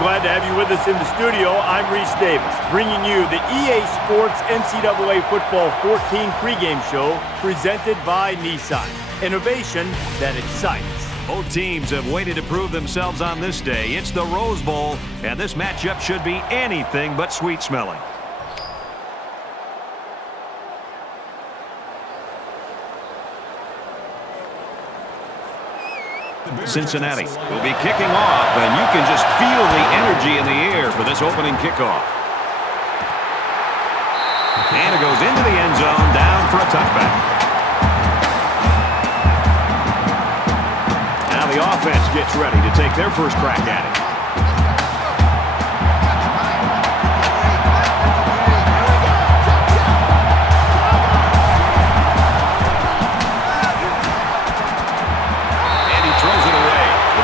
Glad to have you with us in the studio. I'm Reese Davis, bringing you the EA Sports NCAA Football 14 pregame show presented by Nissan. Innovation that excites. Both teams have waited to prove themselves on this day. It's the Rose Bowl, and this matchup should be anything but sweet-smelling. Cincinnati will be kicking off, and you can just feel the energy in the air for this opening kickoff. And it goes into the end zone, down for a touchback. Now the offense gets ready to take their first crack at it.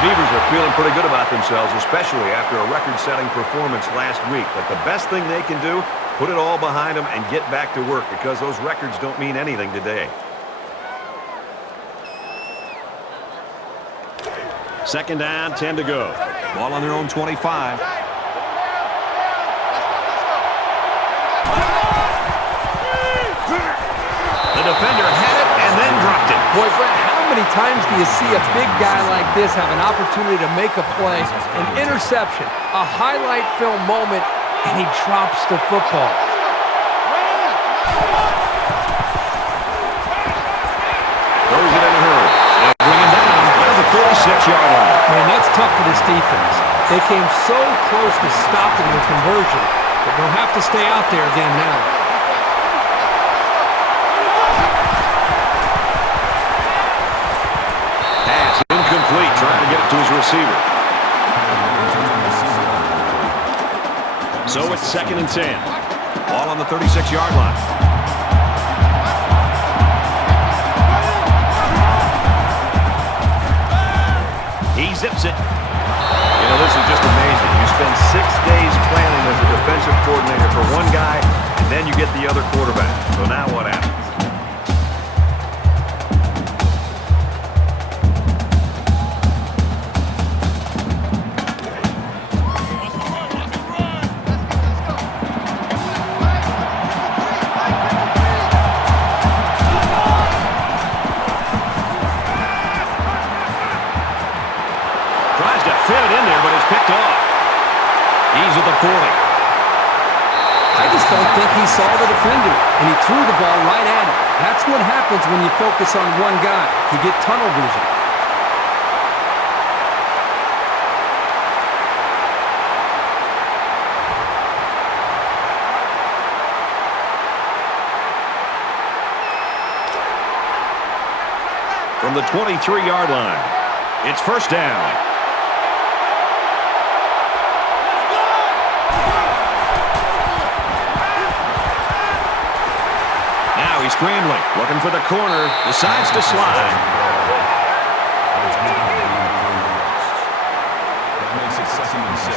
Beavers are feeling pretty good about themselves, especially after a record-setting performance last week. But the best thing they can do, put it all behind them and get back to work, because those records don't mean anything today. Second down, 10 to go. Ball on their own 25. The defender had it and then dropped it. Boy, Brett, how many times do you see a big guy like this have an opportunity to make a play, an interception, a highlight film moment, and he drops the football? Throws it in a hurry. They'll bring him down to the 46-yard line. Man, that's tough for this defense. They came so close to stopping the conversion, but they'll have to stay out there again now. Incomplete, trying to get it to his receiver. So it's 2nd and 10. Ball on the 36-yard line. He zips it. You know, this is just amazing. You spend 6 days planning as a defensive coordinator for one guy, and then you get the other quarterback. So now what happens? Picked off. He's at the 40. I just don't think he saw the defender, and he threw the ball right at him. That's what happens when you focus on one guy. You get tunnel vision. From the 23-yard line, it's first down. He's scrambling, looking for the corner, decides to slide. That makes it 2nd and 6.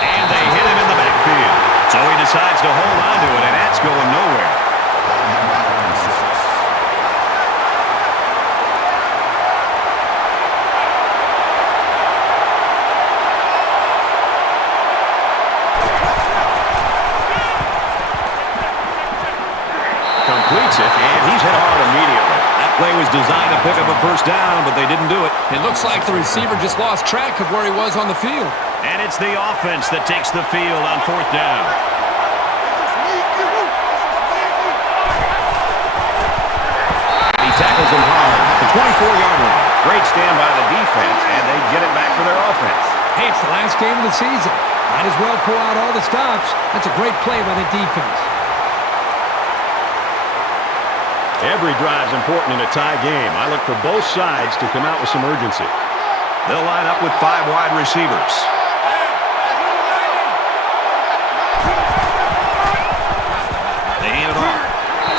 And they hit him in the backfield. So he decides to hold on to it, and that's going nowhere. Completes it, and he's hit hard immediately. That play was designed to pick up a first down, but they didn't do it. It looks like the receiver just lost track of where he was on the field. And it's the offense that takes the field on 4th down. He tackles him hard at the 24-yard line. Great stand by the defense, and they get it back for their offense. Hey, it's the last game of the season. Might as well pull out all the stops. That's a great play by the defense. Every drive is important in a tie game. I look for both sides to come out with some urgency. They'll line up with 5 wide receivers. They hand it off.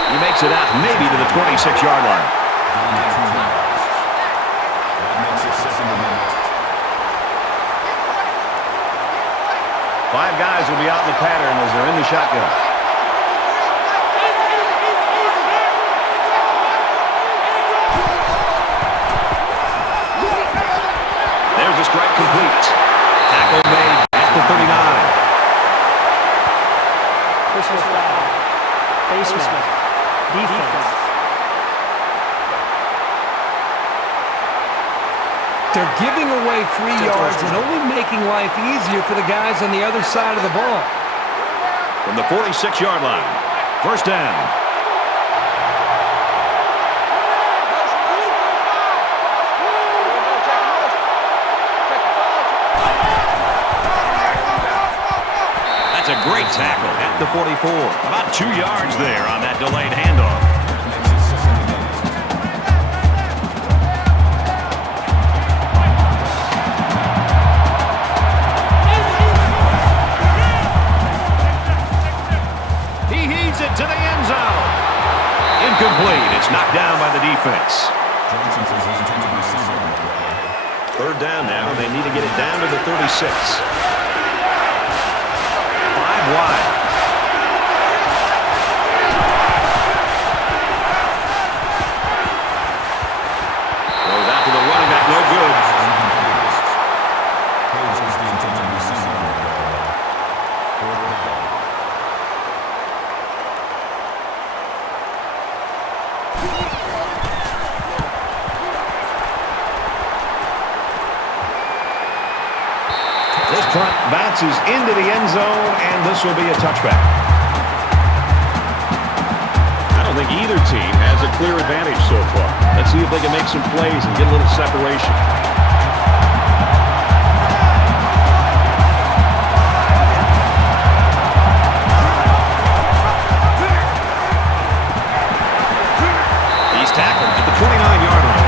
He makes it out maybe to the 26-yard line. 5 guys will be out in the pattern as they're in the shotgun. There's a strike complete. Tackle made at the 39. Personal foul. Basement. Defense. They're giving away free yards and only making life easier for the guys on the other side of the ball. From the 46-yard line, first down. That's a great tackle at the 44. About 2 yards there on that delayed handoff. To the end zone. Incomplete. It's knocked down by the defense. Third down now. They need to get it down to the 36. 5 wide. Goes out to the running back. No good. This punt bounces into the end zone, and this will be a touchback. I don't think either team has a clear advantage so far. Let's see if they can make some plays and get a little separation. He's tackled at the 29-yard line.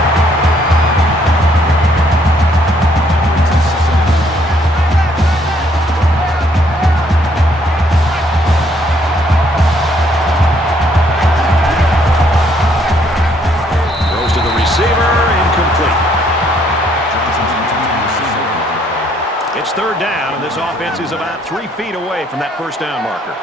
It's third down, and this offense is about 3 feet away from that first down marker.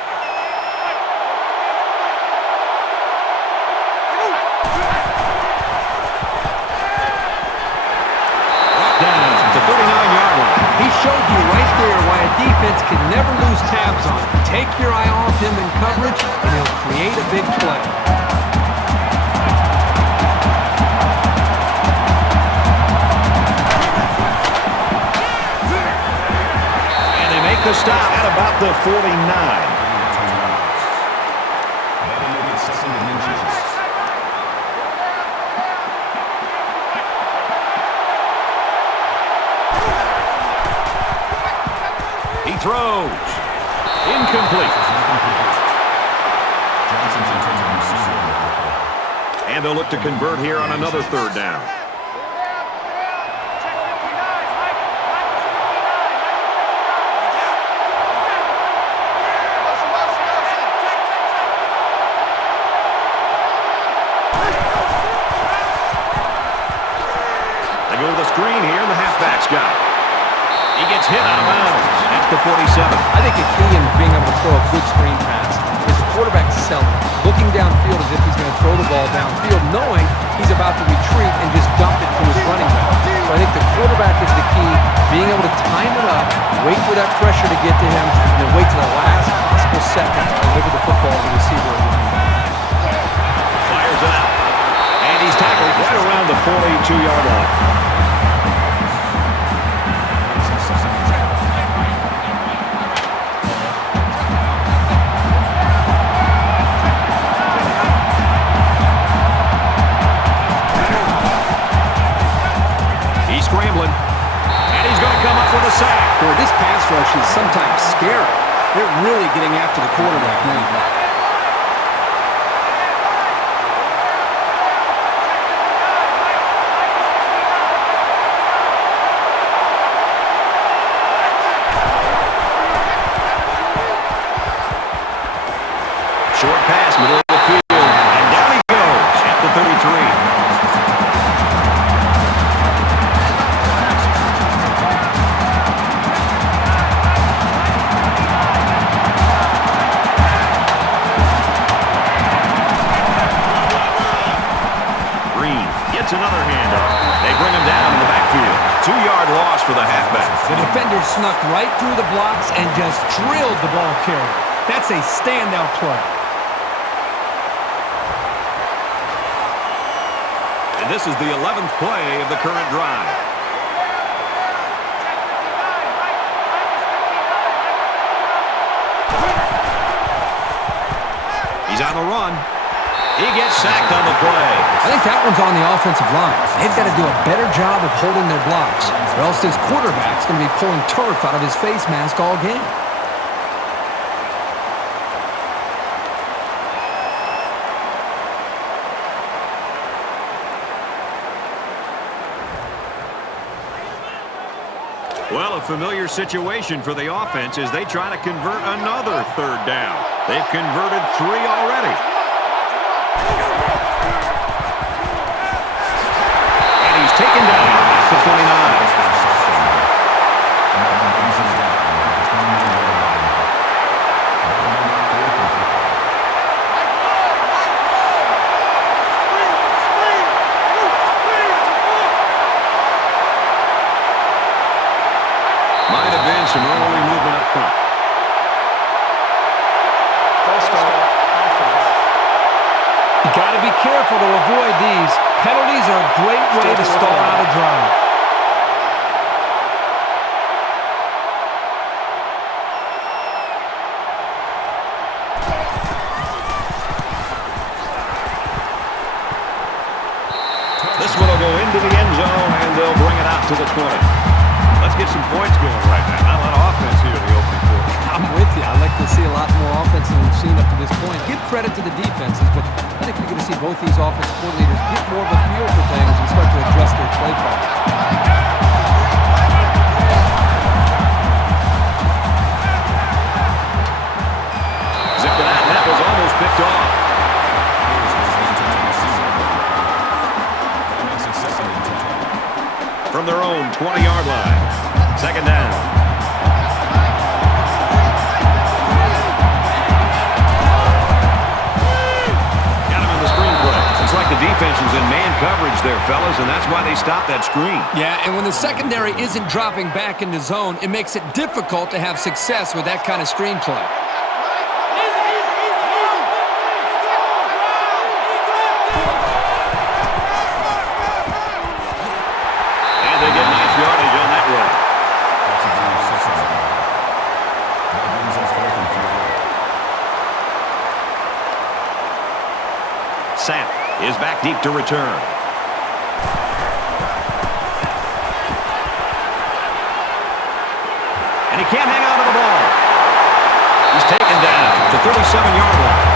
Brought down at the 39-yard line. He showed you right there why a defense can never lose tabs on him. Take your eye off him in coverage, and he'll create a big play. The stop at about the 49. He throws. Incomplete. And they'll look to convert here on another third down. Go to the screen here, and the halfback's got it. He gets hit out of bounds at the 47. I think a key in being able to throw a good screen pass is the quarterback selling, looking downfield as if he's going to throw the ball downfield, knowing he's about to retreat and just dump it to his running back. So I think the quarterback is the key, being able to time it up, wait for that pressure to get to him, and then wait to the last possible second to deliver the football to the receiver or running back. Fires it out. And he's tackled right around the 42-yard line. Scrambling, and he's going to come up with a sack. Boy, this pass rush is sometimes scary. They're really getting after the quarterback now. Short pass, middle of the field, and down he goes at the 33. snuck right through the blocks and just drilled the ball carrier. That's a standout play. And this is the 11th play of the current drive. He's on the run. He gets sacked on the play. I think that one's on the offensive line. They've got to do a better job of holding their blocks, or else this quarterback's going to be pulling turf out of his face mask all game. Well, a familiar situation for the offense as they try to convert another third down. They've converted 3 already. And he's taken down at the 29. Might have been some early movement up front. You got to be careful to avoid these. Penalties are a great way to stall out a drive. This one will go into the end zone, and they'll bring it out to the 20. Let's get some points going right now. Not a lot of offense here in the opening quarter. I'm with you. I'd like to see a lot more offense than we've seen up to this point. Give credit to the defenses, but I think we're going to see both these offensive coordinators get more of a feel for things and start to adjust their play call. Zipping out, and that was almost picked off. From their own 20-yard line. Second down. Got him in the screen play. It's like the defense was in man coverage there, fellas, and that's why they stopped that screen. Yeah, and when the secondary isn't dropping back into zone, it makes it difficult to have success with that kind of screen play. They get nice yardage on that run. Sapp is back deep to return. And he can't hang on to the ball. He's taken down at the 37-yard line.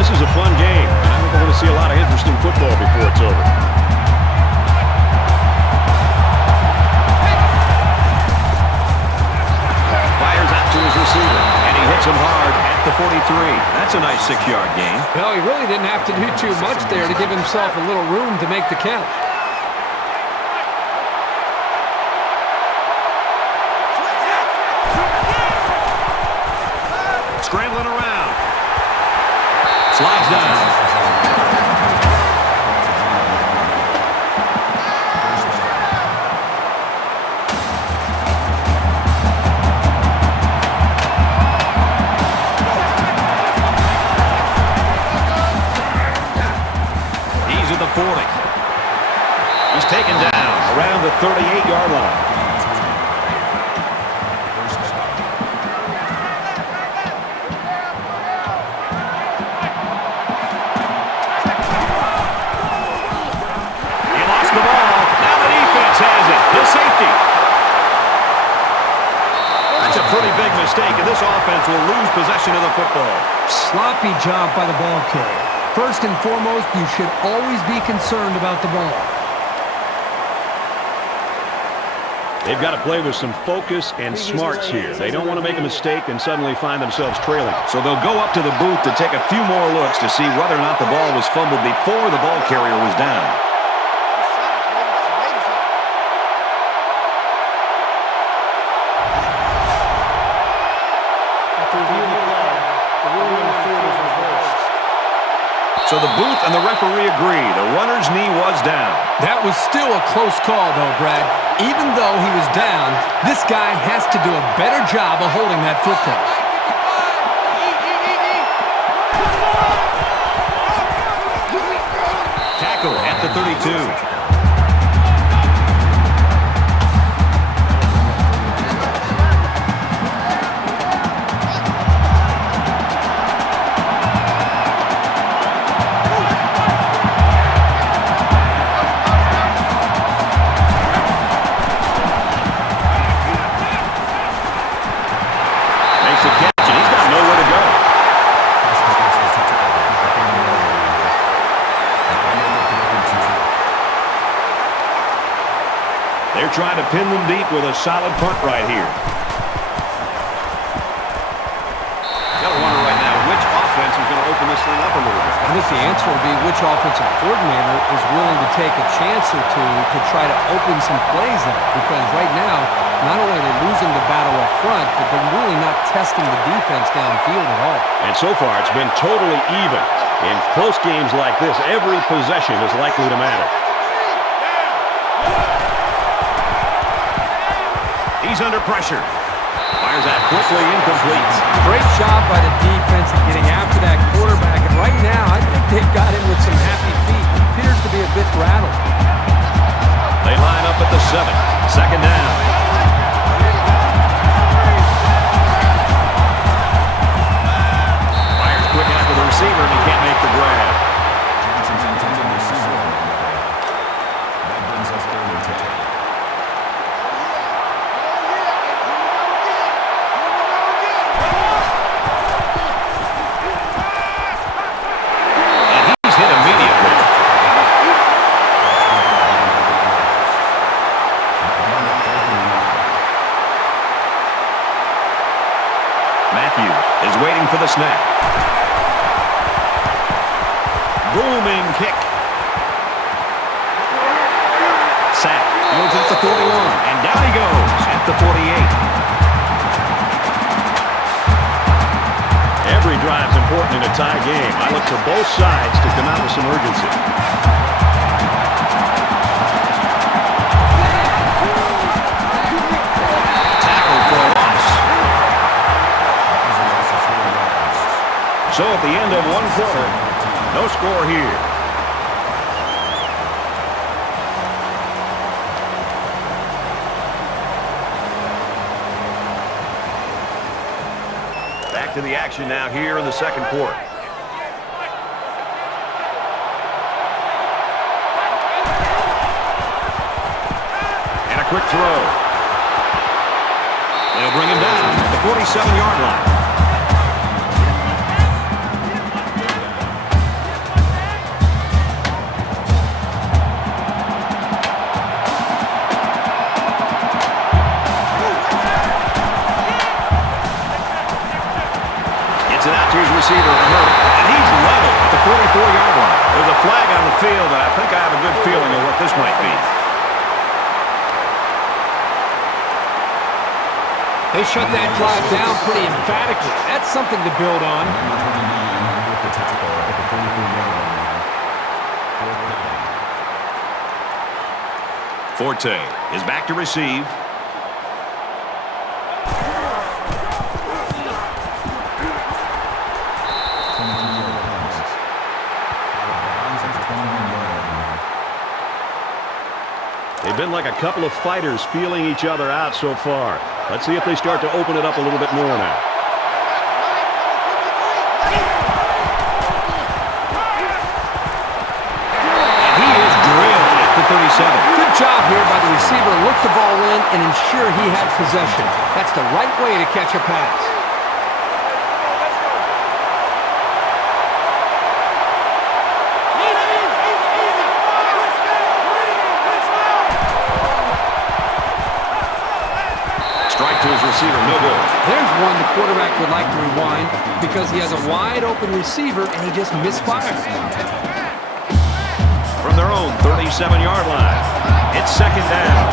This is a fun game, and I think we're going to see a lot of interesting football before it's over. Fires out to his receiver, and he hits him hard at the 43. That's a nice 6-yard gain. Well, he really didn't have to do too much there to give himself a little room to make the catch. Scrambling around. Slides down. He's at the 40. He's taken down around the 38-yard line. The safety. That's a pretty big mistake, and this offense will lose possession of the football. Sloppy job by the ball carrier. First and foremost, you should always be concerned about the ball. They've got to play with some focus and smarts here. They don't want to make a mistake and suddenly find themselves trailing. So they'll go up to the booth to take a few more looks to see whether or not the ball was fumbled before the ball carrier was down. So the booth and the referee agree. The runner's knee was down. That was still a close call, though, Brad. Even though he was down, this guy has to do a better job of holding that football. Tackle at the 32. They're trying to pin them deep with a solid punt right here. Got to wonder right now which offense is going to open this thing up a little bit. I think the answer will be which offensive coordinator is willing to take a chance or two to try to open some plays up. Because right now, not only are they losing the battle up front, but they're really not testing the defense downfield at all. And so far, it's been totally even. In close games like this, every possession is likely to matter. He's under pressure. Fires that quickly, incomplete. Great job by the defense in getting after that quarterback. And right now, I think they've got him with some happy feet. He appears to be a bit rattled. They line up at the 7. Second down. Fires quick after the receiver, and he can't make the grab. Is waiting for the snap. Booming kick. Sack. Fields at the 41. And down he goes at the 48. Every drive's important in a tie game. I look for both sides to come out with some urgency. Tackle for a loss. So at the end of one quarter, no score here. Back to the action now here in the second quarter. And a quick throw. They'll bring him down at the 47-yard line. Receiver in a hurry, and he's level at the 44-yard line. There's a flag on the field, and I think I have a good feeling of what this might be. They shut that drive down pretty emphatically. That's something to build on. Forte is back to receive. They've been like a couple of fighters feeling each other out so far. Let's see if they start to open it up a little bit more now. And he is drilled at the 37. Good job here by the receiver. Look the ball in and ensure he had possession. That's the right way to catch a pass. To his receiver, no good. There's one the quarterback would like to rewind because he has a wide open receiver and he just misfired. From their own 37-yard line, it's second down.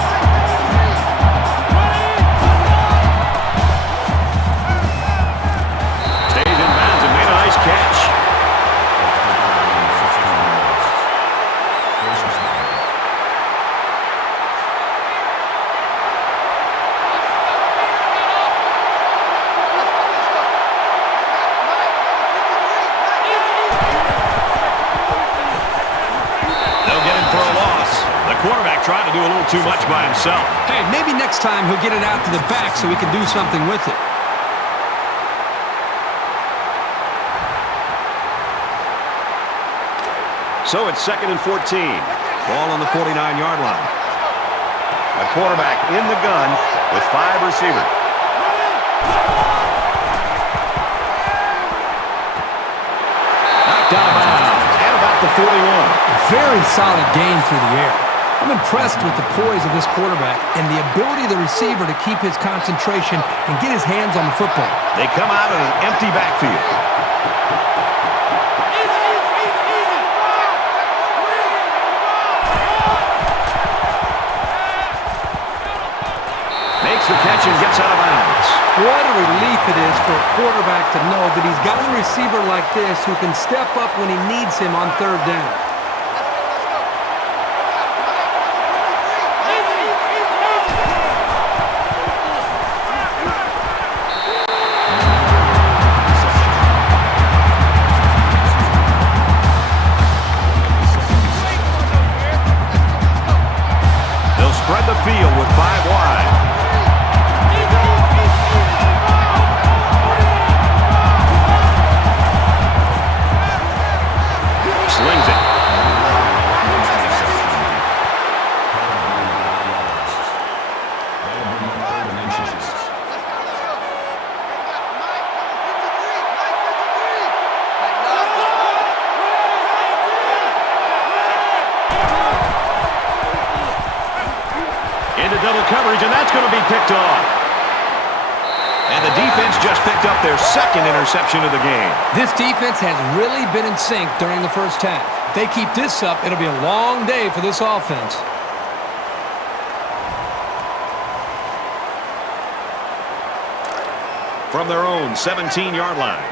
Stays in bounds and made a nice catch. the quarterback trying to do a little too much by himself. Hey, maybe next time he'll get it out to the back so he can do something with it. So it's 2nd and 14. Ball on the 49-yard line. A quarterback in the gun with 5 receivers. Knocked out of bounds at about the 41. Very solid game through the air. I'm impressed with the poise of this quarterback and the ability of the receiver to keep his concentration and get his hands on the football. They come out in an empty backfield. Makes the catch and gets out of bounds. What a relief it is for a quarterback to know that he's got a receiver like this who can step up when he needs him on 3rd down. They'll spread the field with 5 wide. Slings it. Into double coverage, and that's going to be picked off. And the defense just picked up their 2nd interception of the game. This defense has really been in sync during the first half. If they keep this up, it'll be a long day for this offense. From their own 17-yard line,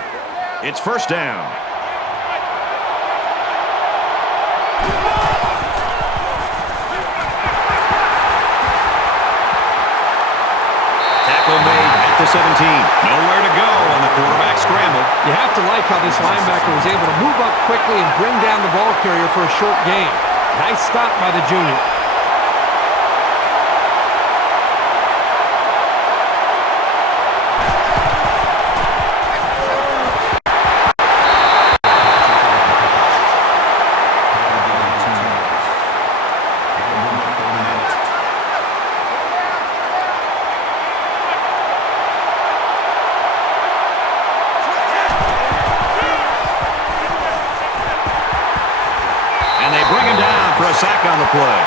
it's 1st down. Tackle made at the 17. Nowhere to go on the quarterback scramble. You have to like how this linebacker was able to move up quickly and bring down the ball carrier for a short gain. Nice stop by the junior. Bring him down for a sack on the play.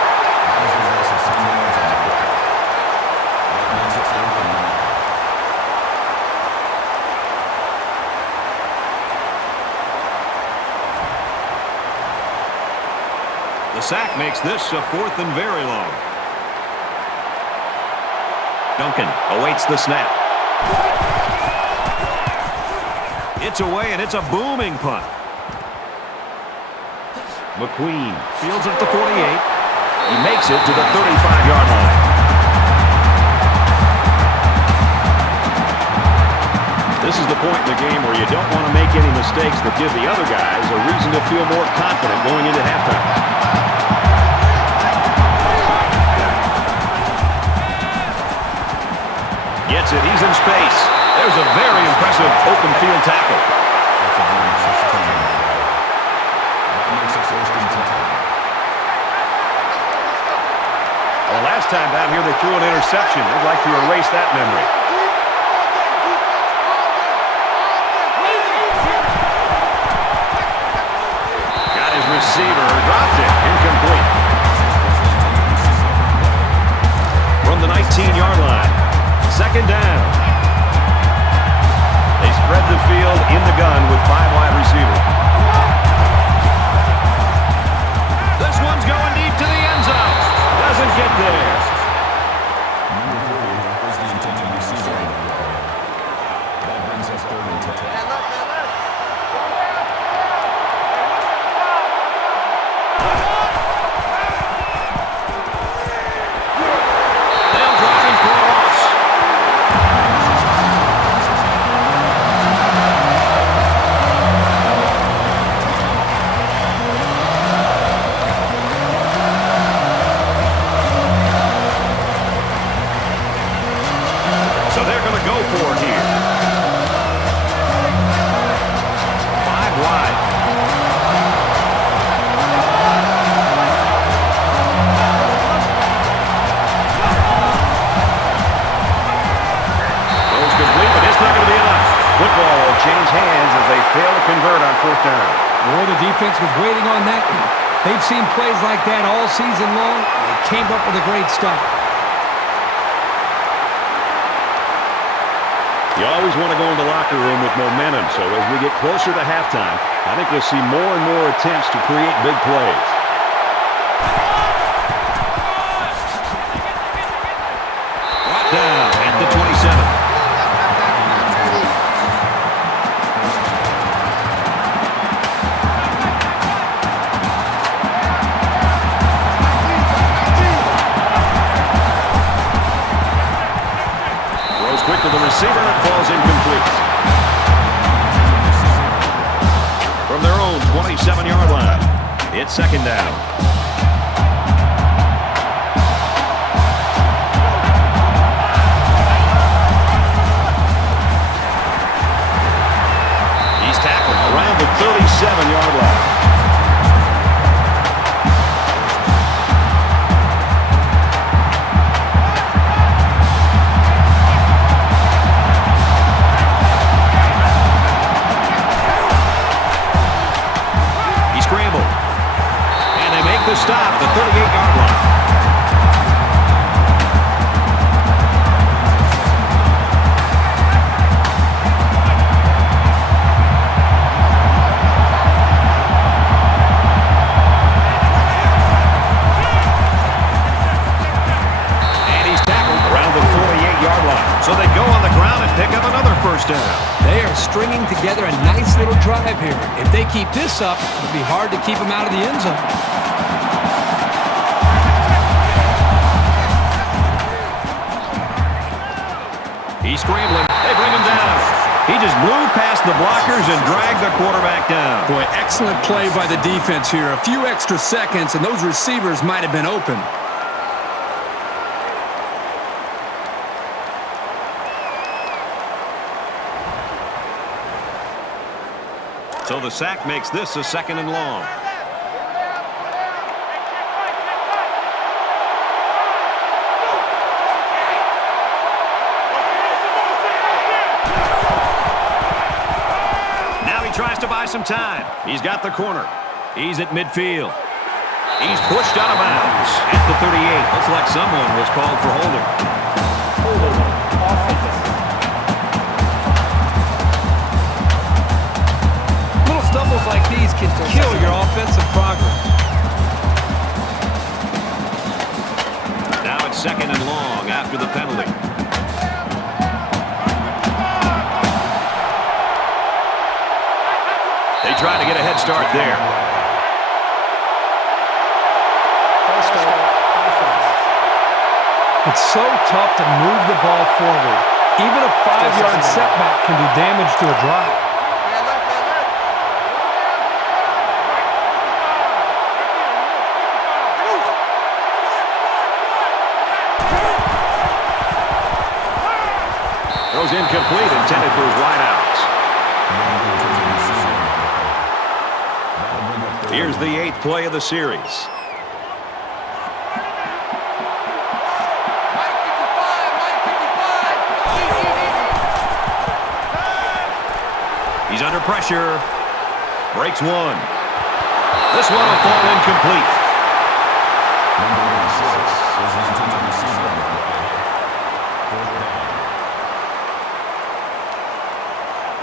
The sack makes this a 4th and very long. Duncan awaits the snap. It's away, and it's a booming punt. McQueen fields it at the 48. He makes it to the 35-yard line. This is the point in the game where you don't want to make any mistakes that give the other guys a reason to feel more confident going into halftime. Gets it. He's in space. There's a very impressive open field tackle. Well, last time down here they threw an interception. They'd like to erase that memory. Got his receiver. Dropped it. Incomplete. From the 19-yard line. 2nd down. They spread the field in the gun with 5 wide receivers. This one's going deep to the end zone. Doesn't get there. That brings us 3rd and 10. They'll drop him for a loss. the defense was waiting on that one. They've seen plays like that all season long. They came up with a great stop. You always want to go in the locker room with momentum, so as we get closer to halftime, I think we'll see more and more attempts to create big plays. Brought down at the 27. Quick to the receiver, and falls incomplete. From their own 27-yard line, it's second down. He's tackled around the 37-yard line. The stop, the 38-yard line. And he's tackled around the 48-yard line. So they go on the ground and pick up another first down. They are stringing together a nice little drive here. If they keep this up, it'll be hard to keep them out of the end zone. He's scrambling. They bring him down. He just blew past the blockers and dragged the quarterback down. Boy, excellent play by the defense here. A few extra seconds, and those receivers might have been open. So the sack makes this a second and long. Tries to buy some time. He's got the corner. He's at midfield. He's pushed out of bounds at the 38. Looks like someone was called for holding. Little stumbles like these can kill your offensive progress. Now it's second and long after the penalty. They try to get a head start there. It's so tough to move the ball forward. Even a 5-yard setback can do damage to a drive. Throws incomplete, intended for his wideouts. Here's the 8th play of the series. He's under pressure. Breaks one. This one will fall incomplete.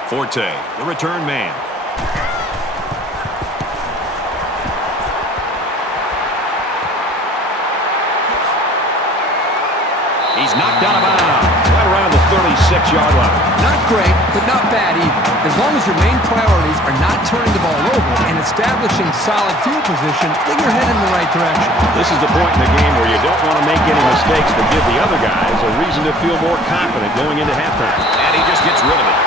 Forte, the return man. He's knocked out of bounds right around the 36-yard line. Not great, but not bad either. As long as your main priorities are not turning the ball over and establishing solid field position, then you're heading in the right direction. This is the point in the game where you don't want to make any mistakes to give the other guys a reason to feel more confident going into halftime. And he just gets rid of it.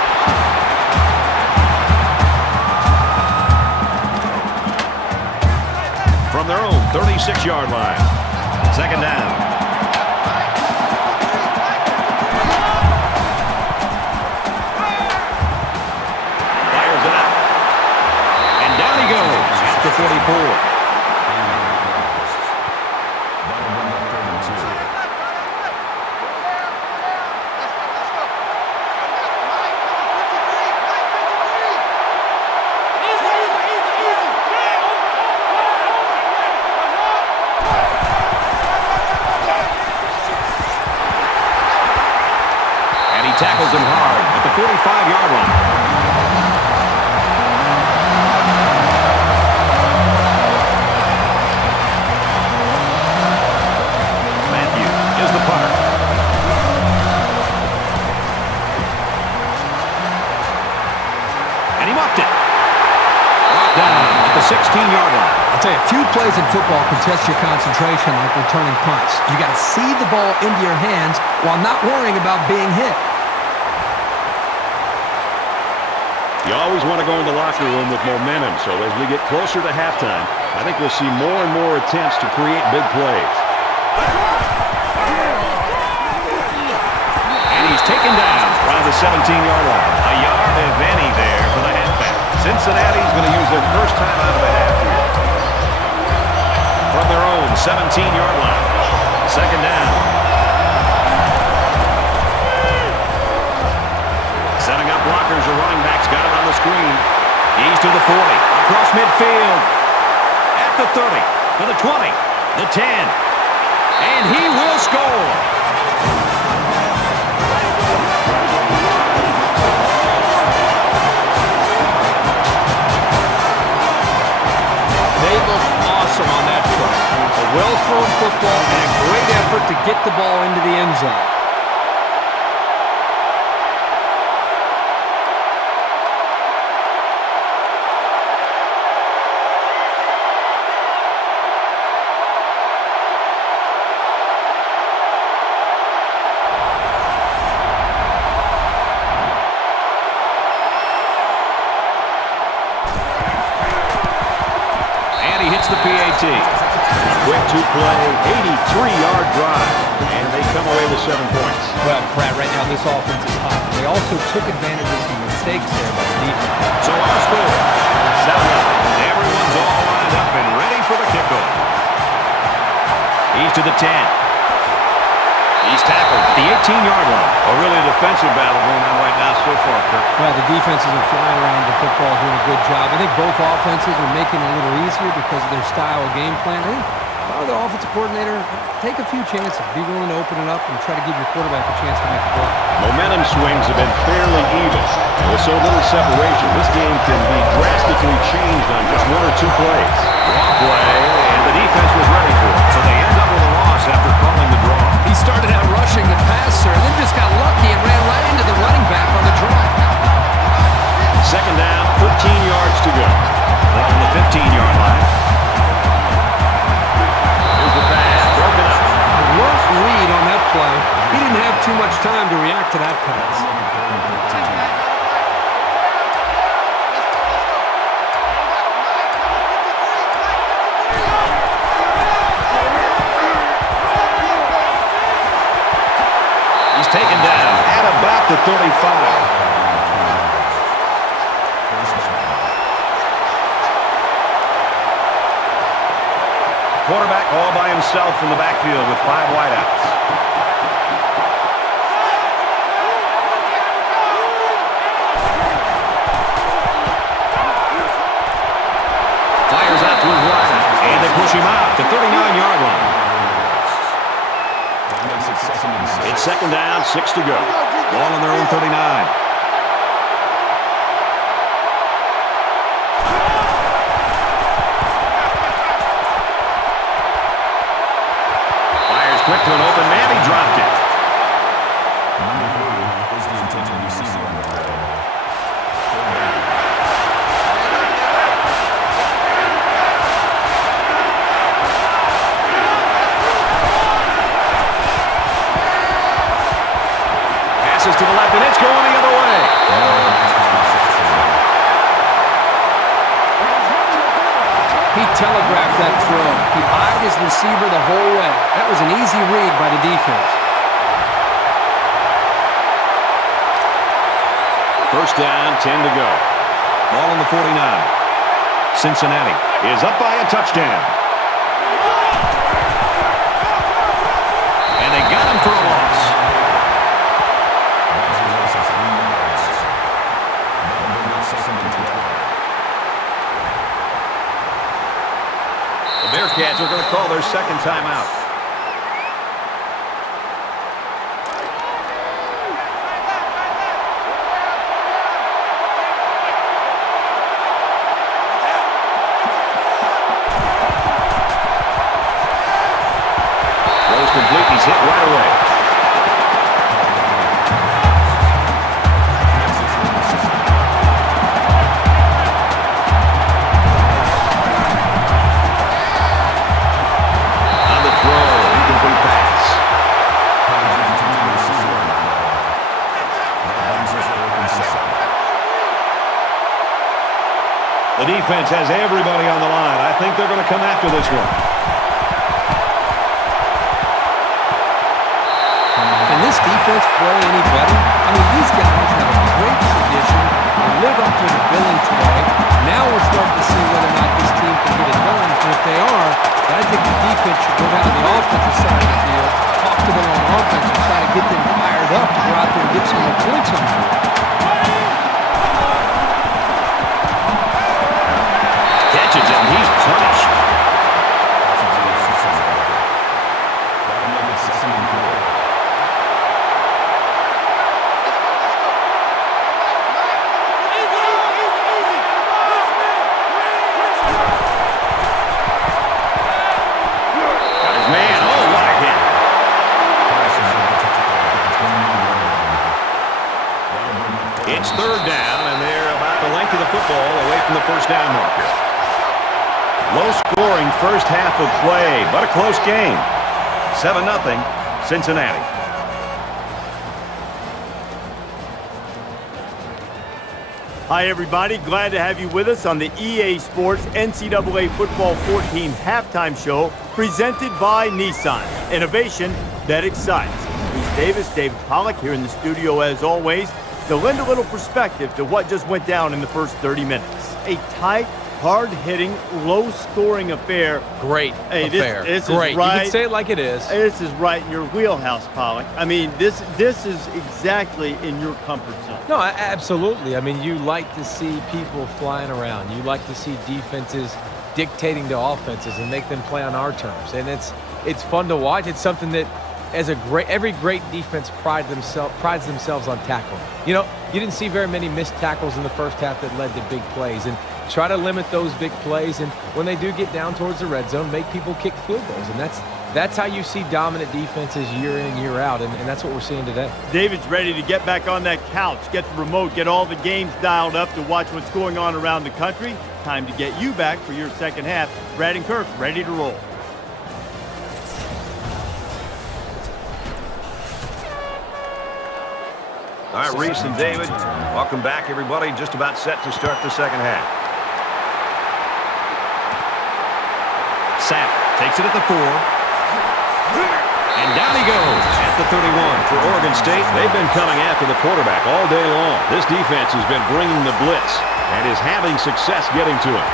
From their own 36-yard line. Second down. To 44. 45-yard line. Matthew is the punter. And he muffed it. Brought down at the 16-yard line. I'll tell you, few plays in football can test your concentration like returning punts. You got to see the ball into your hands while not worrying about being hit. You always want to go in the locker room with momentum, so as we get closer to halftime, I think we'll see more and more attempts to create big plays. And he's taken down around the 17-yard line. A yard, if any, there for the halfback. Cincinnati's going to use their first time out of the half here. From their own 17-yard line. Second down. Setting up blockers, or running backs got it on the screen. He's to the 40. Across midfield. At the 30. To the 20. The 10. And he will score. They look awesome on that play. A well-thrown football and a great effort to get the ball into the end zone. The PAT. Quick to play, 83-yard drive, and they come away with 7 points. Well, Brad, right now this offense is hot. They also took advantage of some mistakes there by the defense. So our score, 7-0. Everyone's all lined up and ready for the kickoff. He's to the 10. He's tackled at the 18-yard line. A really defensive battle going on right now so far, Kirk. Well, the defenses are flying around the football, doing a good job. I think both offenses are making it a little easier because of their style of game plan. I think if I were the offensive coordinator, take a few chances. Be willing to open it up and try to give your quarterback a chance to make a play. Momentum swings have been fairly even. And with so little separation, this game can be drastically changed on just 1 or 2 plays. Draw play, and the defense was ready for it. So they end up with a loss after calling the draw. He started out rushing the passer and then just got lucky and ran right into the running back on the draw. Second down, 13 yards to go. Ball on the 15-yard line. Here's the pass, broken up. A rough read on that play. He didn't have too much time to react to that pass. He's taken down at about the 35. Quarterback all by himself in the backfield with 5 wideouts. Fires out to his right, and they push him out to 39-yard line. It's second down, 6 to go. Ball on their own 39. Quick to an open man, he dropped it. Passes to the left, and it's going the other way. He telegraphed that throw. He eyed his receiver the whole way. That was an easy read by the defense. First down, 10 to go. Ball on the 49. Cincinnati is up by a touchdown. And they got him for a loss. The Bearcats are going to call their second timeout. defense has everybody on the line. I think they're going to come after this one. Can this defense play any better? I mean, these guys have a great tradition. They live up to the billing today. Now we're starting to see whether or not this team can get it done. And if they are, I think the defense should go down to the offensive side of the field, talk to them on offense, and try to get them fired up to go out there and get some more points on the board. Catches him. He's punished. It's third down, and they're about the length of the football away from the first down marker. Low-scoring first half of play, but a close game. 7-0, Cincinnati. Hi, everybody. Glad to have you with us on the EA Sports NCAA Football 14 halftime show presented by Nissan. Innovation that excites. Reese Davis, David Pollack here in the studio as always to lend a little perspective to what just went down in the first 30 minutes. A tight, hard-hitting, low-scoring affair. Great affair. This Great. Is right. You can say it like it is. This is right in your wheelhouse, Pollack. I mean, this is exactly in your comfort zone. No, absolutely. I mean, you like to see people flying around. You like to see defenses dictating to offenses and make them play on our terms. And it's fun to watch. It's something that every great defense prides themselves on tackling. You know, you didn't see very many missed tackles in the first half that led to big plays. And try to limit those big plays. And when they do get down towards the red zone, make people kick field goals. And that's how you see dominant defenses year in and year out. And that's what we're seeing today. David's ready to get back on that couch, get the remote, get all the games dialed up to watch what's going on around the country. Time to get you back for your second half. Brad and Kirk ready to roll. All right, Reese and David, welcome back, everybody. Just about set to start the second half. Sapp takes it at the 4. And down he goes at the 31 for Oregon State. They've been coming after the quarterback all day long. This defense has been bringing the blitz and is having success getting to him.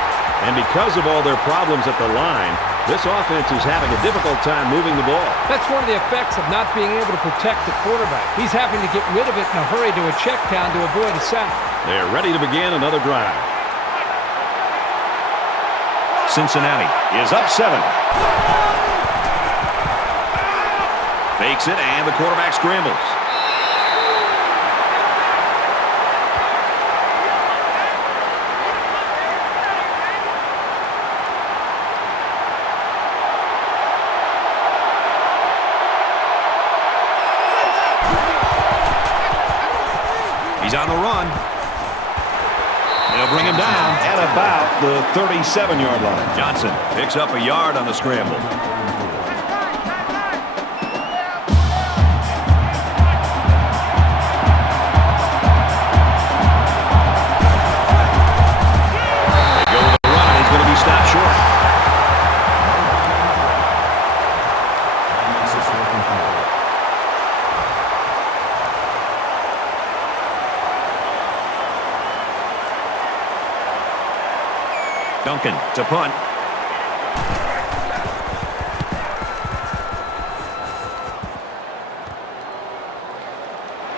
And because of all their problems at the line, this offense is having a difficult time moving the ball. That's one of the effects of not being able to protect the quarterback. He's having to get rid of it in a hurry to a check down to avoid a sack. They're ready to begin another drive. Cincinnati is up 7. Fakes it, and the quarterback scrambles. He's on the run. They'll bring him down at about the 37-yard line. Johnson picks up a yard on the scramble. They go with the run, and he's going to be stopped short. Duncan to punt.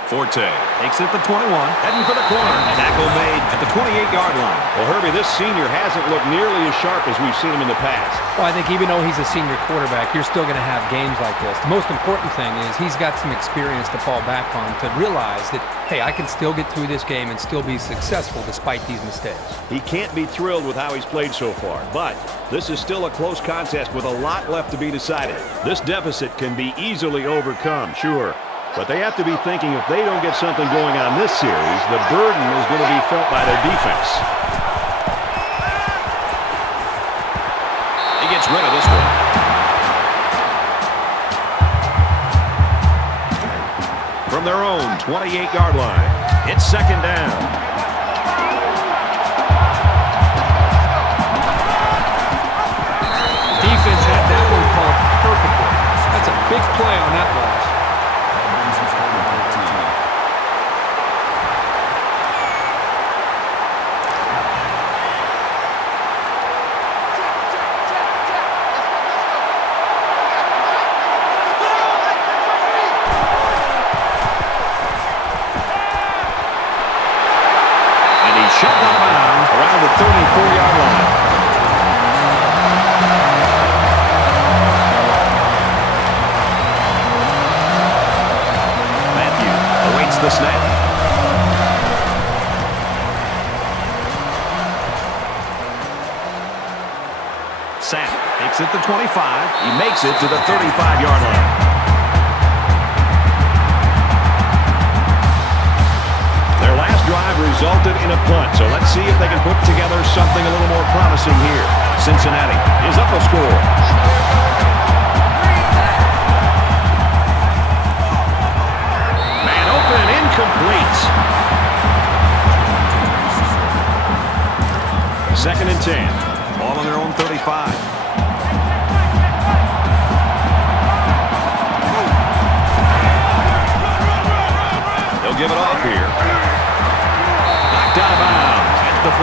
Forte takes it at the 21, heading for the corner. Tackle made at the 28-yard line. Well, Herbie, this senior hasn't looked nearly as sharp as we've seen him in the past. Well, I think even though he's a senior quarterback, you're still going to have games like this. The most important thing is he's got some experience to fall back on to realize that, hey, I can still get through this game and still be successful despite these mistakes. He can't be thrilled with how he's played so far, but this is still a close contest with a lot left to be decided. This deficit can be easily overcome, sure. But they have to be thinking if they don't get something going on this series, the burden is going to be felt by their defense. He gets rid of this one. From their own 28-yard line, it's second down. play on that loss. That brings us home to 13. Shoved out of bounds around the 34-yard line. Matthew awaits the snap. Sam takes it to 25. He makes it to the 35-yard line. Drive resulted in a punt, so let's see if they can put together something a little more promising here. Cincinnati is up a score. Man open and incomplete. 2nd and 10. Ball on their own 35. They'll give it off here. Out of bounds at the 45.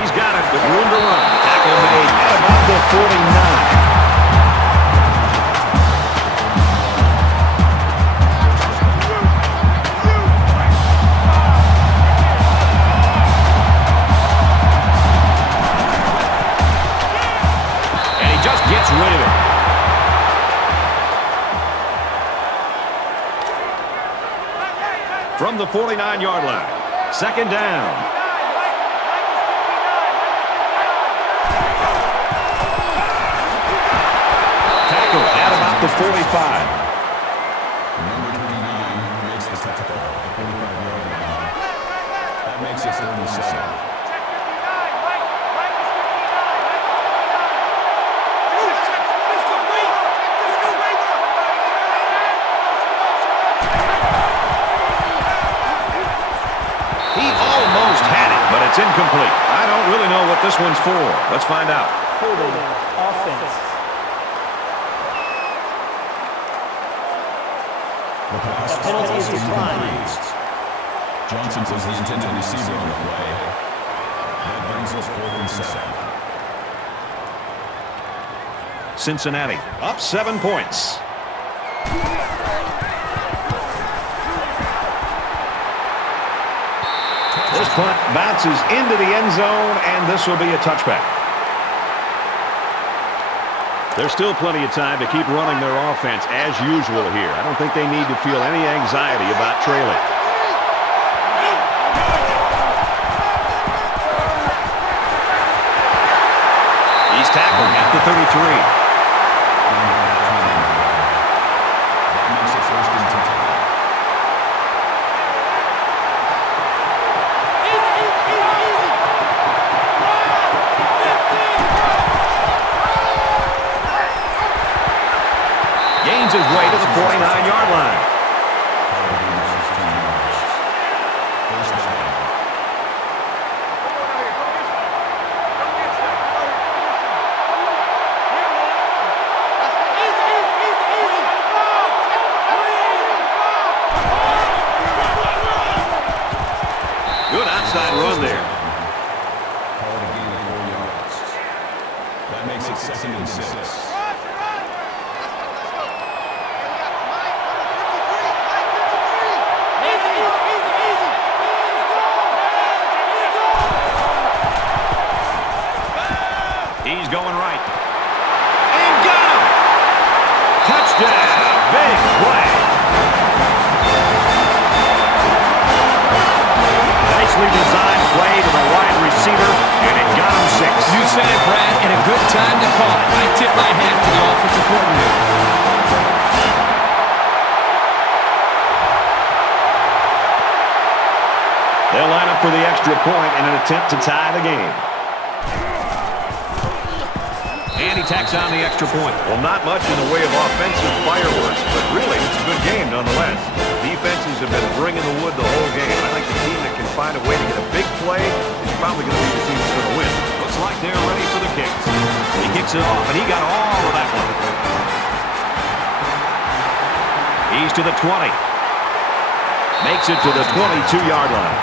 He's got it with room to run. Tackle made at about the 49. Gets rid of it. From the 49-yard line. 2nd down. Tackle at about the 45. Number 39 makes the tackle. 45-yard line. That makes it 37. But it's incomplete. I don't really know what this one's for. Let's find out. Holding offense. The penalty is declined. Johnson was the intended receiver on the play. That brings us 4th and 7. Cincinnati up 7 points. This punt bounces into the end zone, and this will be a touchback. There's still plenty of time to keep running their offense as usual here. I don't think they need to feel any anxiety about trailing. He's tackled at the 33. Gains his way to the 49-yard line. Good outside run there. Call it a gain of 4 yards. That makes it 2nd and 6. He's going right. And got him! Touchdown! Big play. Nicely designed play to the wide receiver, and it got him 6. You said it, Brad, and a good time to call it. I tip my hat to the offensive coordinator. They'll line up for the extra point in an attempt to tie the game. And he tacks on the extra point. Well, not much in the way of offensive fireworks, but really it's a good game nonetheless. Defenses have been bringing the wood the whole game. I think the team that can find a way to get a big play is probably going to be the team that's going to win. Looks like they're ready for the kicks. He kicks it off, and he got all of that one. He's to the 20. Makes it to the 22-yard line.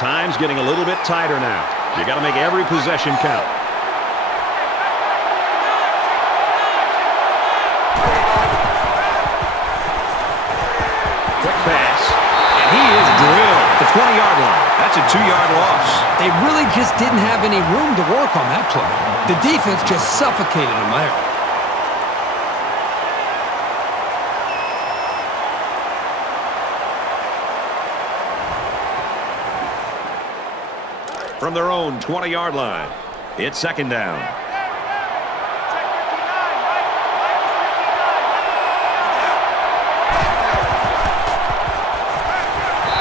Time's getting a little bit tighter now. You got to make every possession count. Quick pass. And he is drilled at the 20-yard line. That's a 2-yard loss. They really just didn't have any room to work on that play. The defense just suffocated them there. From their own 20-yard line, it's second down.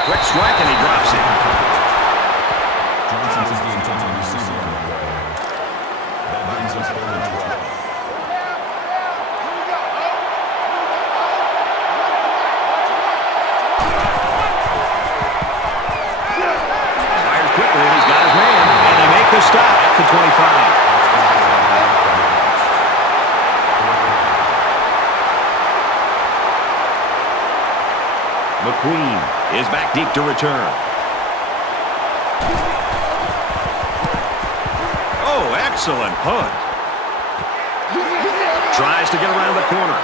Quick strike, and he drops it. Johnson is the intended receiver on the way. That brings us third and 12. Fires quickly, and he's got his man. And they make the stop at the 25. McQueen is back deep to return. Oh, excellent punt. Tries to get around the corner.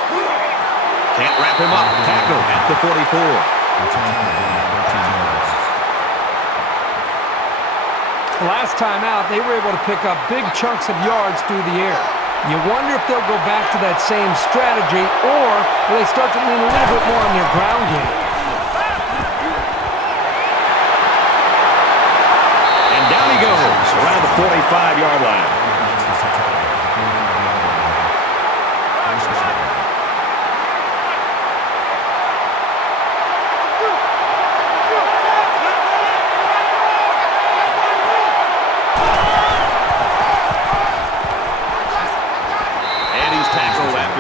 Can't wrap him up. Tackle at the 44. Last time out, they were able to pick up big chunks of yards through the air. You wonder if they'll go back to that same strategy, or will they start to lean a little bit more on their ground game? And down he goes around the 45-yard line.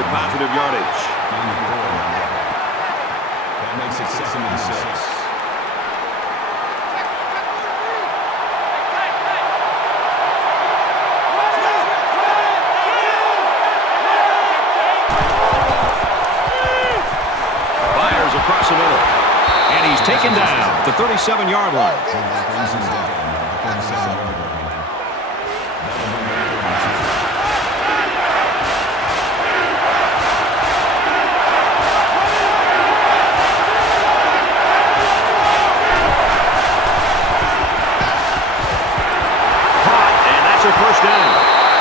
Positive yardage. That makes it 6 and 6. Fires across the middle. And he's taken down at the 37-yard line. First down.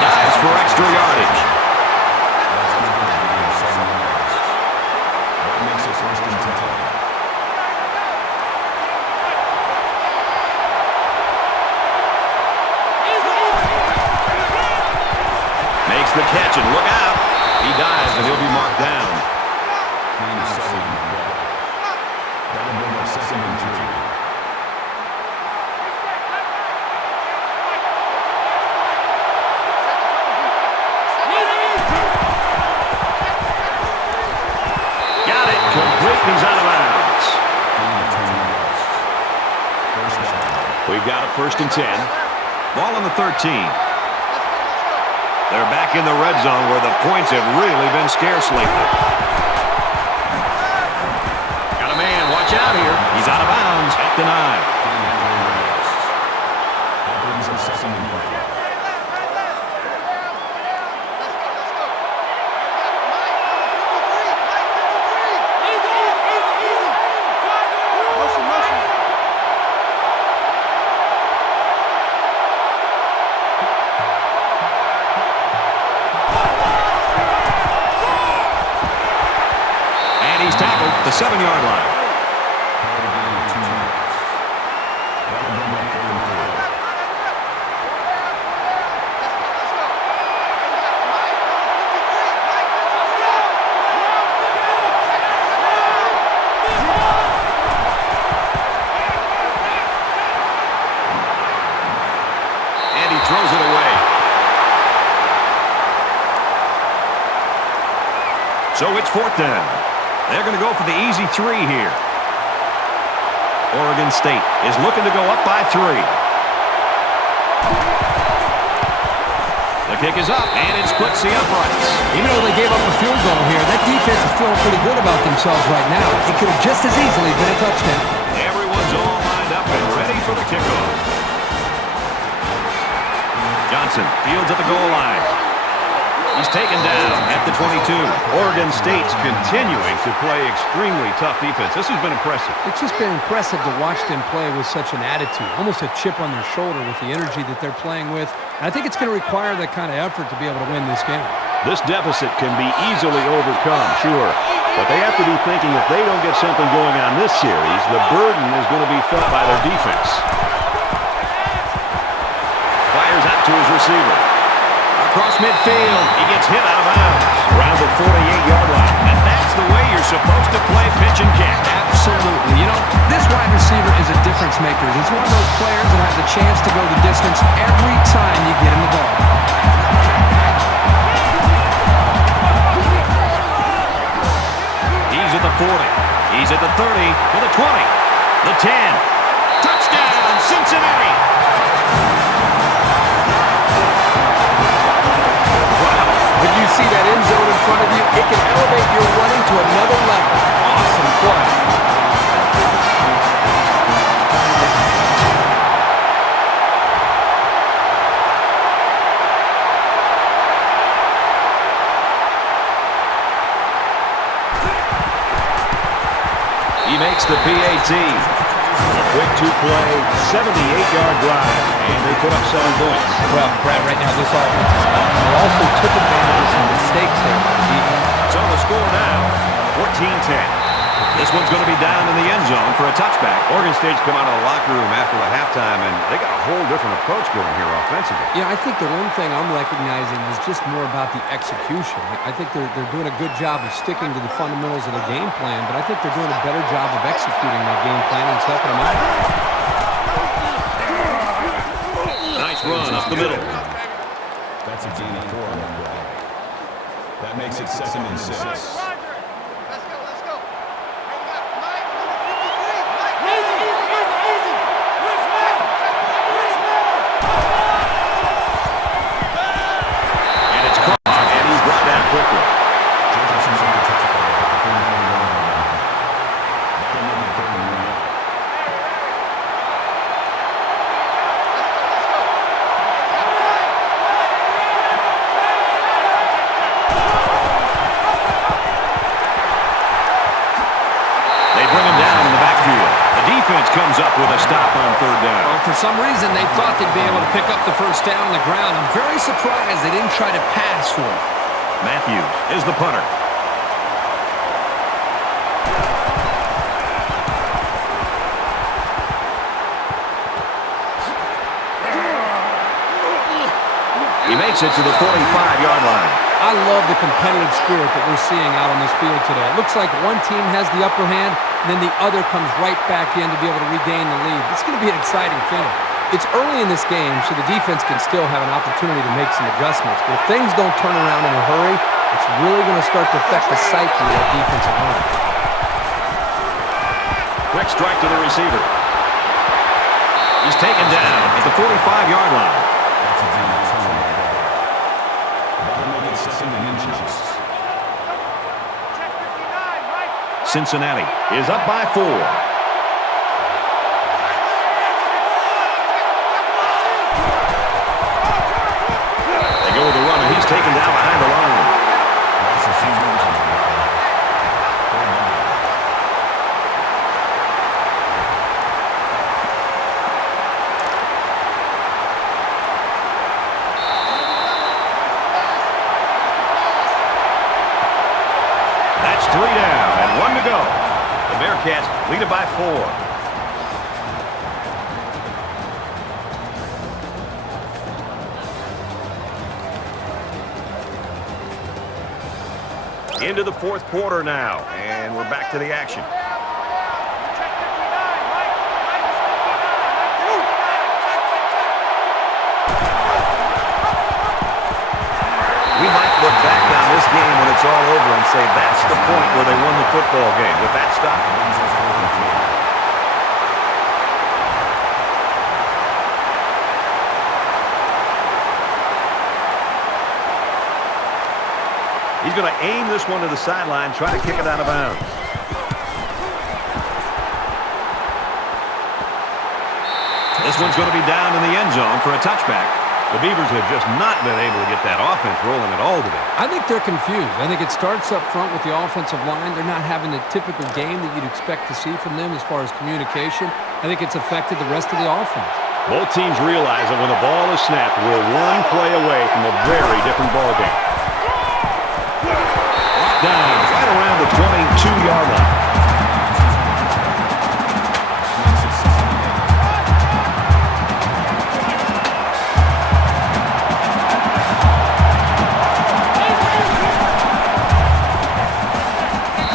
Dives for extra yardage. That makes it first and 10. Makes the catch, and look out. He dives, and he'll be marked down. That'll bring up 2nd and 3. Complete, he's out of bounds. We've got it 1st and 10. Ball on the 13. They're back in the red zone where the points have really been scarce lately. Got a man, watch out here. He's out of bounds at the 9. That brings up 2nd and 5. He's tackled at the 7-yard line. throws it away. So it's 4th down. They're going to go for the easy 3 here. Oregon State is looking to go up by 3. The kick is up, and it splits the uprights. Even though they gave up a field goal here, that defense is feeling pretty good about themselves right now. It could have just as easily been a touchdown. Everyone's all lined up and ready for the kickoff. Johnson fields at the goal line. He's taken down at the 22. Oregon State's continuing to play extremely tough defense. This has been impressive. It's just been impressive to watch them play with such an attitude, almost a chip on their shoulder with the energy that they're playing with. And I think it's going to require that kind of effort to be able to win this game. This deficit can be easily overcome, sure. But they have to be thinking if they don't get something going on this series, the burden is going to be felt by their defense. Fires out to his receiver. Across midfield, he gets hit out of bounds around the 48-yard line. And that's the way you're supposed to play pitch and catch. Absolutely. You know, this wide receiver is a difference maker. He's one of those players that has a chance to go the distance every time you get him the ball. He's at the 40. He's at the 30, to the 20, the 10. Touchdown, Cincinnati! When you see that end zone in front of you, it can elevate your running to another level. Awesome play. He makes the PAT. A quick two-play, 78-yard drive, and they put up 7 points. Well, Brad, right now this offense is hot. They also took advantage of some mistakes there by the defense. So the score now, 14-10. This one's going to be down in the end zone for a touchback. Oregon State's come out of the locker room after the halftime, and they got a whole different approach going here offensively. Yeah, I think the one thing I'm recognizing is just more about the execution. I think they're doing a good job of sticking to the fundamentals of their game plan, but I think they're doing a better job of executing that game plan and it's helping them out. Nice run up the middle. That's a gain of 4 on that play. That makes it 2nd and 6. Comes up with a stop on 3rd down. Well, for some reason, they thought they'd be able to pick up the first down on the ground. I'm very surprised they didn't try to pass for it. Matthews is the punter. He makes it to the 45-yard line. I love the competitive spirit that we're seeing out on this field today. It looks like one team has the upper hand, and then the other comes right back in to be able to regain the lead. It's going to be an exciting finish. It's early in this game, so the defense can still have an opportunity to make some adjustments. But if things don't turn around in a hurry, it's really going to start to affect the psyche of that defensive line. Quick strike to the receiver. He's taken down at the 45-yard line. That's a gain of 2 on that play. That'll make it 2nd and inches. Cincinnati is up by 4. They go with the run, and he's taken down behind the line. That's a few inches on that play. That's 3 down and 1 to go. The Bearcats lead it by 4. Into the 4th quarter now, and we're back to the action. this all over and say that's the point where they won the football game with that stop. He's going to aim this one to the sideline, try to kick it out of bounds. This one's going to be down in the end zone for a touchback. The Beavers have just not been able to get that offense rolling at all today. I think they're confused. I think it starts up front with the offensive line. They're not having the typical game that you'd expect to see from them as far as communication. I think it's affected the rest of the offense. Both teams realize that when the ball is snapped, we're one play away from a very different ball game. Down right around the 22-yard line.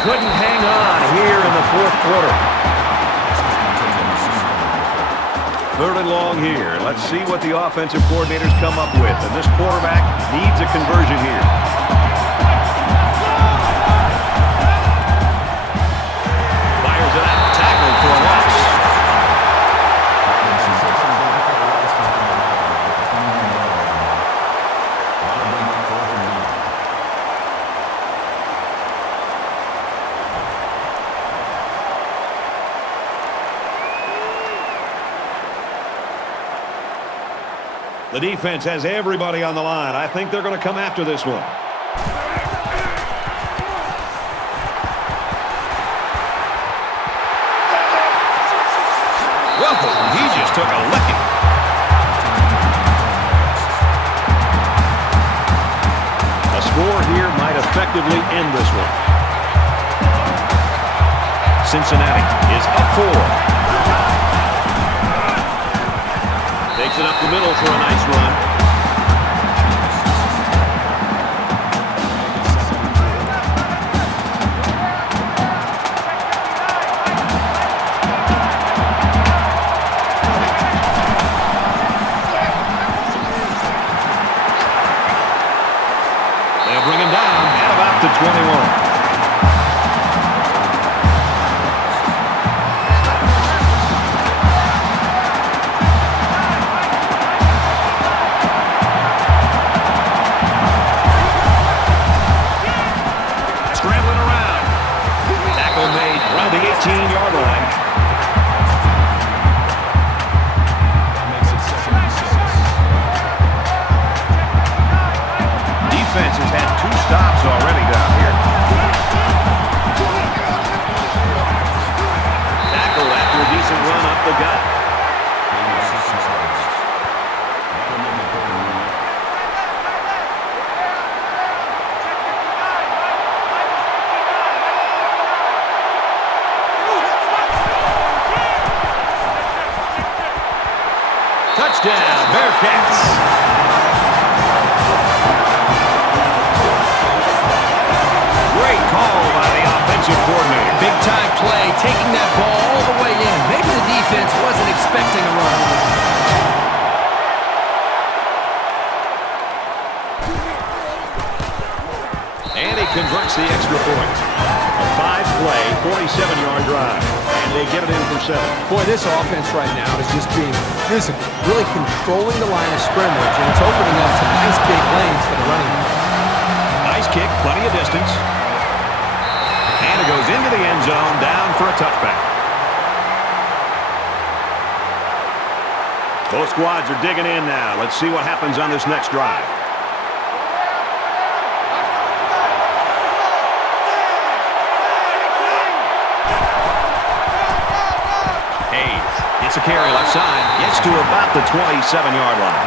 Couldn't hang on here in the fourth quarter. Third and long here. Let's see what the offensive coordinators come up with. And this quarterback needs a conversion here. Fires it out. Tackled for a loss. The defense has everybody on the line. I think they're going to come after this one. Welcome. He just took a licking. A score here might effectively end this one. Cincinnati is up 4. Takes it up the middle for a nice run. They'll bring him down at about the 21. The 18-yard line. Defense has had 2 stops already down here. Tackled after a decent run up the gut. Touchdown, Bearcats. Great call by the offensive coordinator. Big time play, taking that ball all the way in. Maybe the defense wasn't expecting a run. And he converts the extra point. A 5-play, 47-yard drive. And they get it in for 7. Boy, this offense right now is just being physical, really controlling the line of scrimmage, and it's opening up some nice big lanes for the running back. Nice kick, plenty of distance. And it goes into the end zone, down for a touchback. Both squads are digging in now. Let's see what happens on this next drive. It's a carry left side. Gets to about the 27-yard line.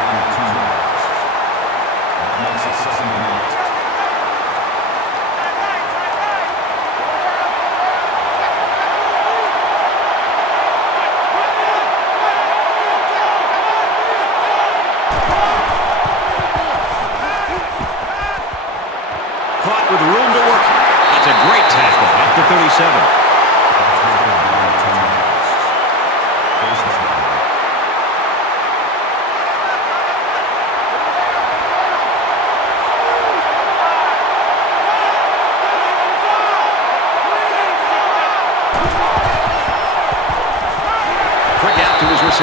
Caught with room to work. That's a great tackle at the 37.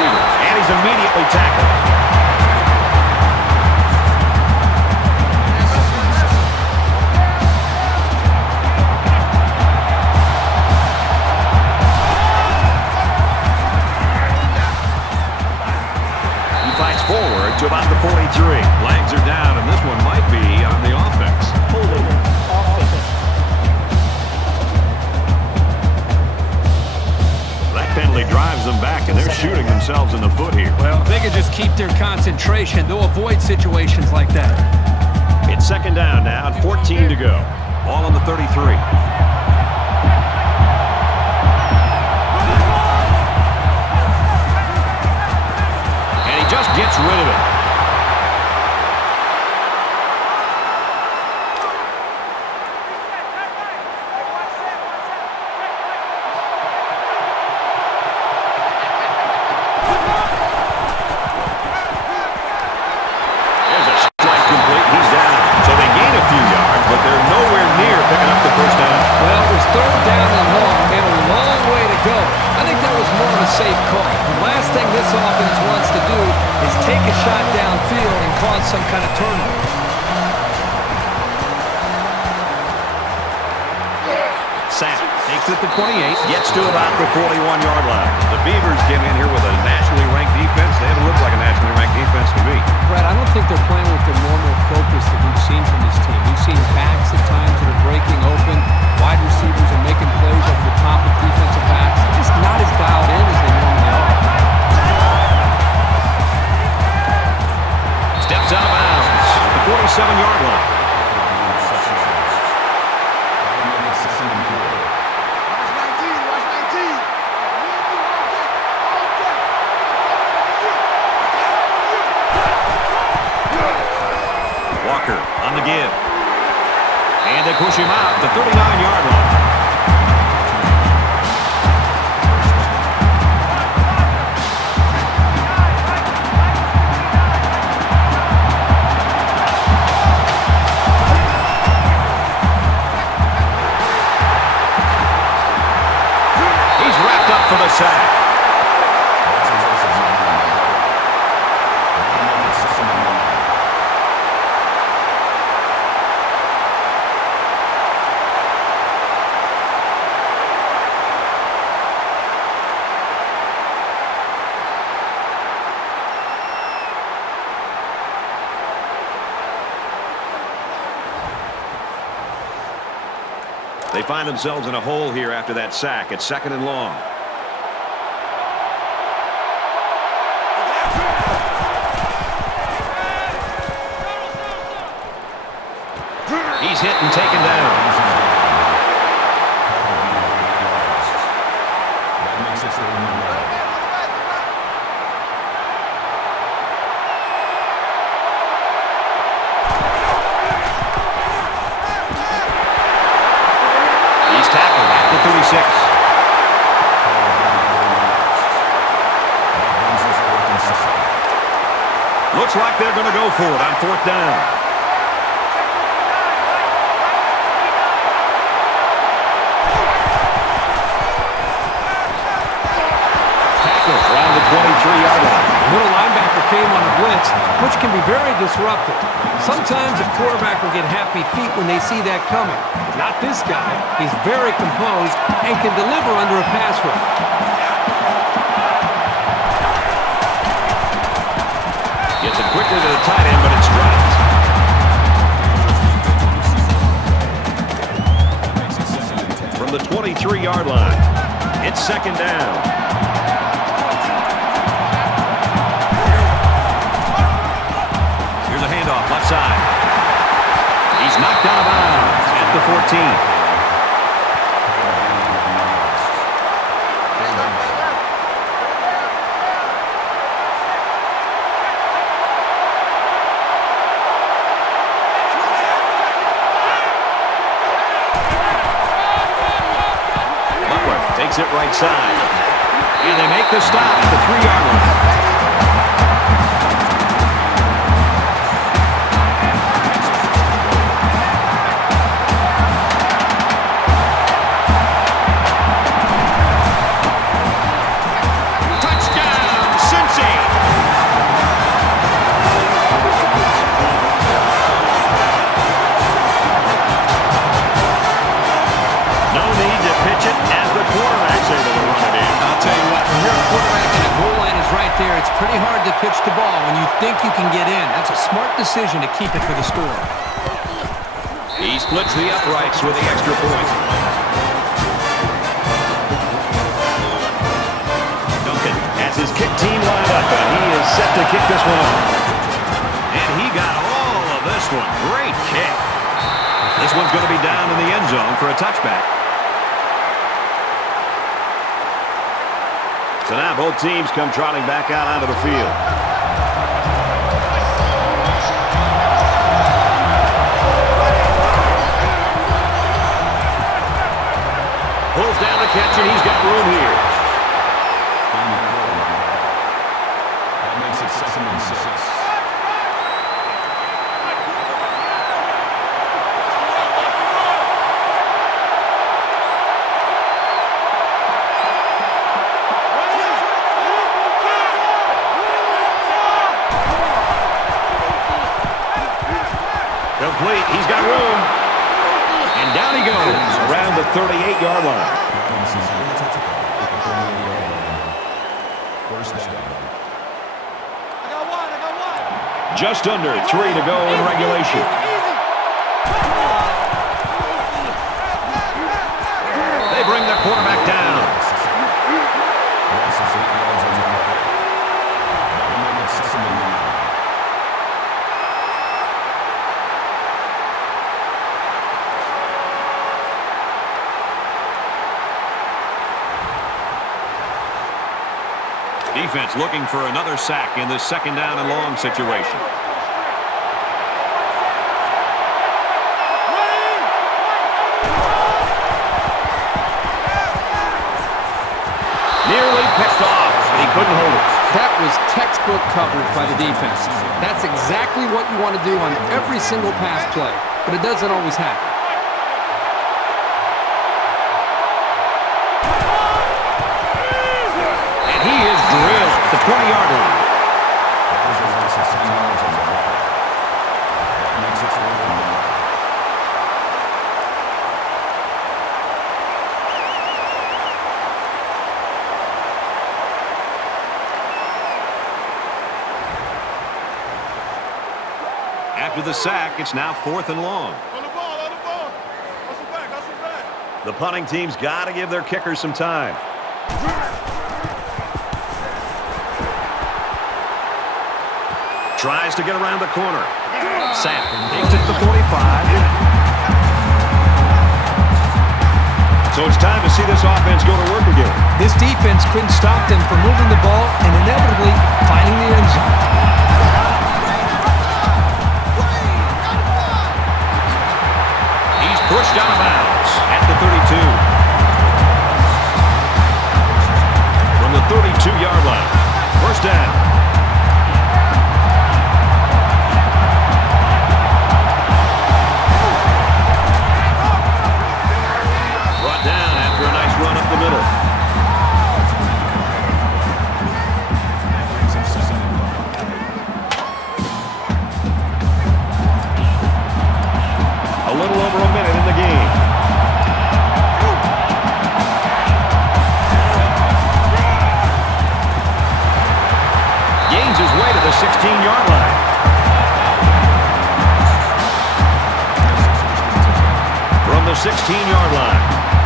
receivers, and he's immediately tackled. Forward to about the 43. Legs are down, and this one might be on the offense. Holding offense. That penalty drives them back, and they're shooting themselves in the foot here. Well, if they can just keep their concentration, they'll avoid situations like that. It's second down now, and 14 to go. All on the 33. Just gets rid of it. There's a strike complete. He's down. So they gain a few yards, but they're nowhere near picking up the first down. Well, it was third down and long, and a long way to go. I think that was more of a safe call. The last thing this offense wants to do is take a shot downfield and cause some kind of turnover. Sack takes it to 28, gets to about the 41-yard line. The Beavers came in here with a nationally ranked defense. They haven't looked like a nationally ranked defense to me. Brad, I don't think they're playing with the normal focus that we've seen from this team. We've seen backs at times that are breaking open. Wide receivers are making plays over the top of defensive backs. They're just not as dialed in as they normally are. Steps out of bounds at the 47-yard line. Walker on the give. And they push him out the 39-yard line. He's wrapped up for the sack. They find themselves in a hole here after that sack. It's second and long. He's hit and taken down. Tackled at the 36. Looks like they're going to go for it on fourth down. Tackled around the 23-yard line. The middle linebacker came on a blitz, which can be very disruptive. Sometimes a quarterback will get happy feet when they see that coming. Not this guy. He's very composed and can deliver under a pass rush. Gets it quickly to the tight end, but it's dropped. From the 23-yard line, it's second down. Here's a handoff left side. He's knocked out of bounds at the 14. Takes it right side. And they make the stop at the 3-yard line. Touchdown, Pretty hard to pitch the ball when you think you can get in. That's a smart decision to keep it for the score. He splits the uprights with the extra point. Duncan has his kick team lined up, and he is set to kick this one off. And he got all of this one. Great kick. This one's going to be down in the end zone for a touchback. So now both teams come trotting back out onto the field. Pulls down the catch, and he's got room here. That makes it 2nd and 6. Complete. He's got room. And down he goes around the 38-yard line. First down. Just under 3 to go in regulation. They bring the quarterback down. Defense looking for another sack in this 2nd down and long situation. Nearly picked off. He couldn't hold it. That was textbook coverage by the defense. That's exactly what you want to do on every single pass play, but it doesn't always happen. And he is drilled at the 20-yard line. After the sack, it's now 4th and long. On the ball, on the ball. Hustle back, hustle back. The punting team's got to give their kickers some time. Tries to get around the corner. Sam takes it to the 45. So it's time to see this offense go to work again. This defense couldn't stop them from moving the ball and inevitably finding the end zone. Pushed out of bounds at the 32. From the 32-yard line. First down. Brought down after a nice run up the middle. A little over a minute in the game. Gains his way to the 16-yard line. From the 16-yard line,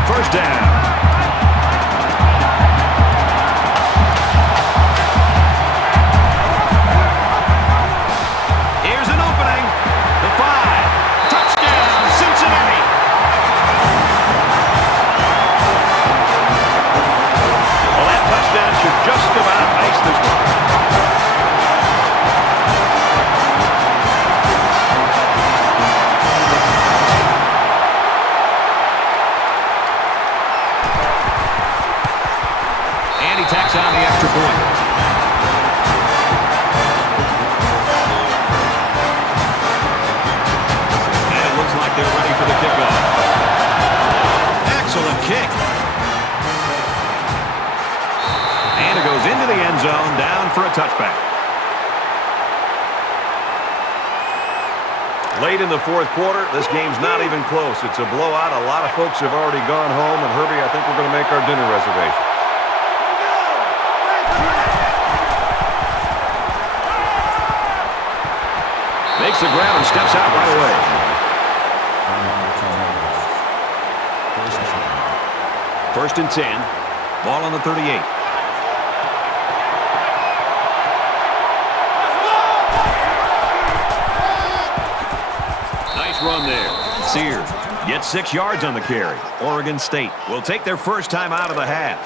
first down. Here's an opening. The 5. Touchdown, Cincinnati. Well, that touchdown should just about ice this one. And he tacks on the extra point. They're ready for the kickoff. Excellent kick. And it goes into the end zone, down for a touchback. Late in the 4th quarter, this game's not even close. It's a blowout. A lot of folks have already gone home. And Herbie, I think we're going to make our dinner reservation. makes the grab and steps out right away. First and 10. Ball on the 38. Nice run there. Sears gets 6 yards on the carry. Oregon State will take their first time out of the half.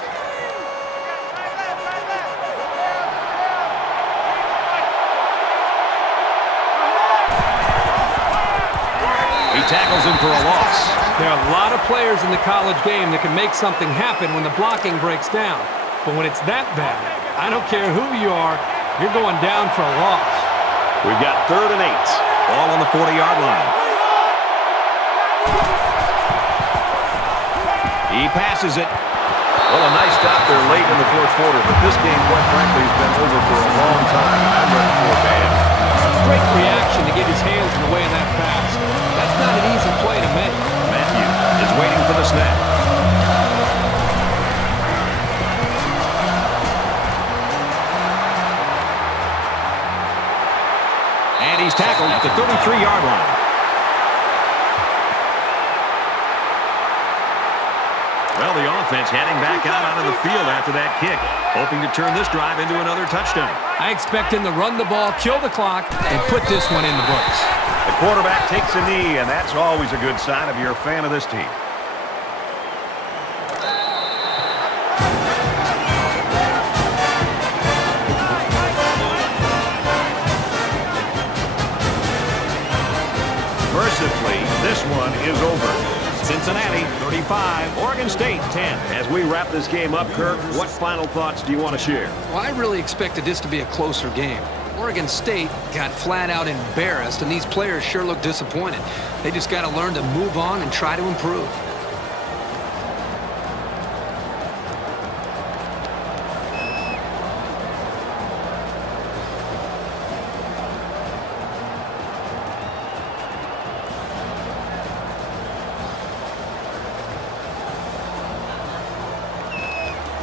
He tackles him for a loss. There are a lot of players in the college game that can make something happen when the blocking breaks down. But when it's that bad, I don't care who you are, you're going down for a loss. We've got 3rd and 8. Ball on the 40-yard line. He passes it. Well, a nice stop there late in the 4th quarter, but this game, quite frankly, has been over for a long time. I'm ready for a bad. Great reaction to get his hands in the way of that pass. That's not an easy play to make. Matthew is waiting for the snap. And he's tackled at the 33-yard line. Well, the offense heading back out onto the field after that kick, hoping to turn this drive into another touchdown. I expect him to run the ball, kill the clock, and put this one in the books. The quarterback takes a knee, and that's always a good sign if you're a fan of this team. Mercifully, this one is over. Cincinnati 35, Oregon State 10. As we wrap this game up, Kirk, what final thoughts do you want to share? Well, I really expected this to be a closer game. Oregon State got flat out embarrassed, and these players sure look disappointed. They just got to learn to move on and try to improve.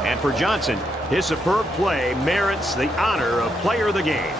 And for Johnson, his superb play merits the honor of player of the game.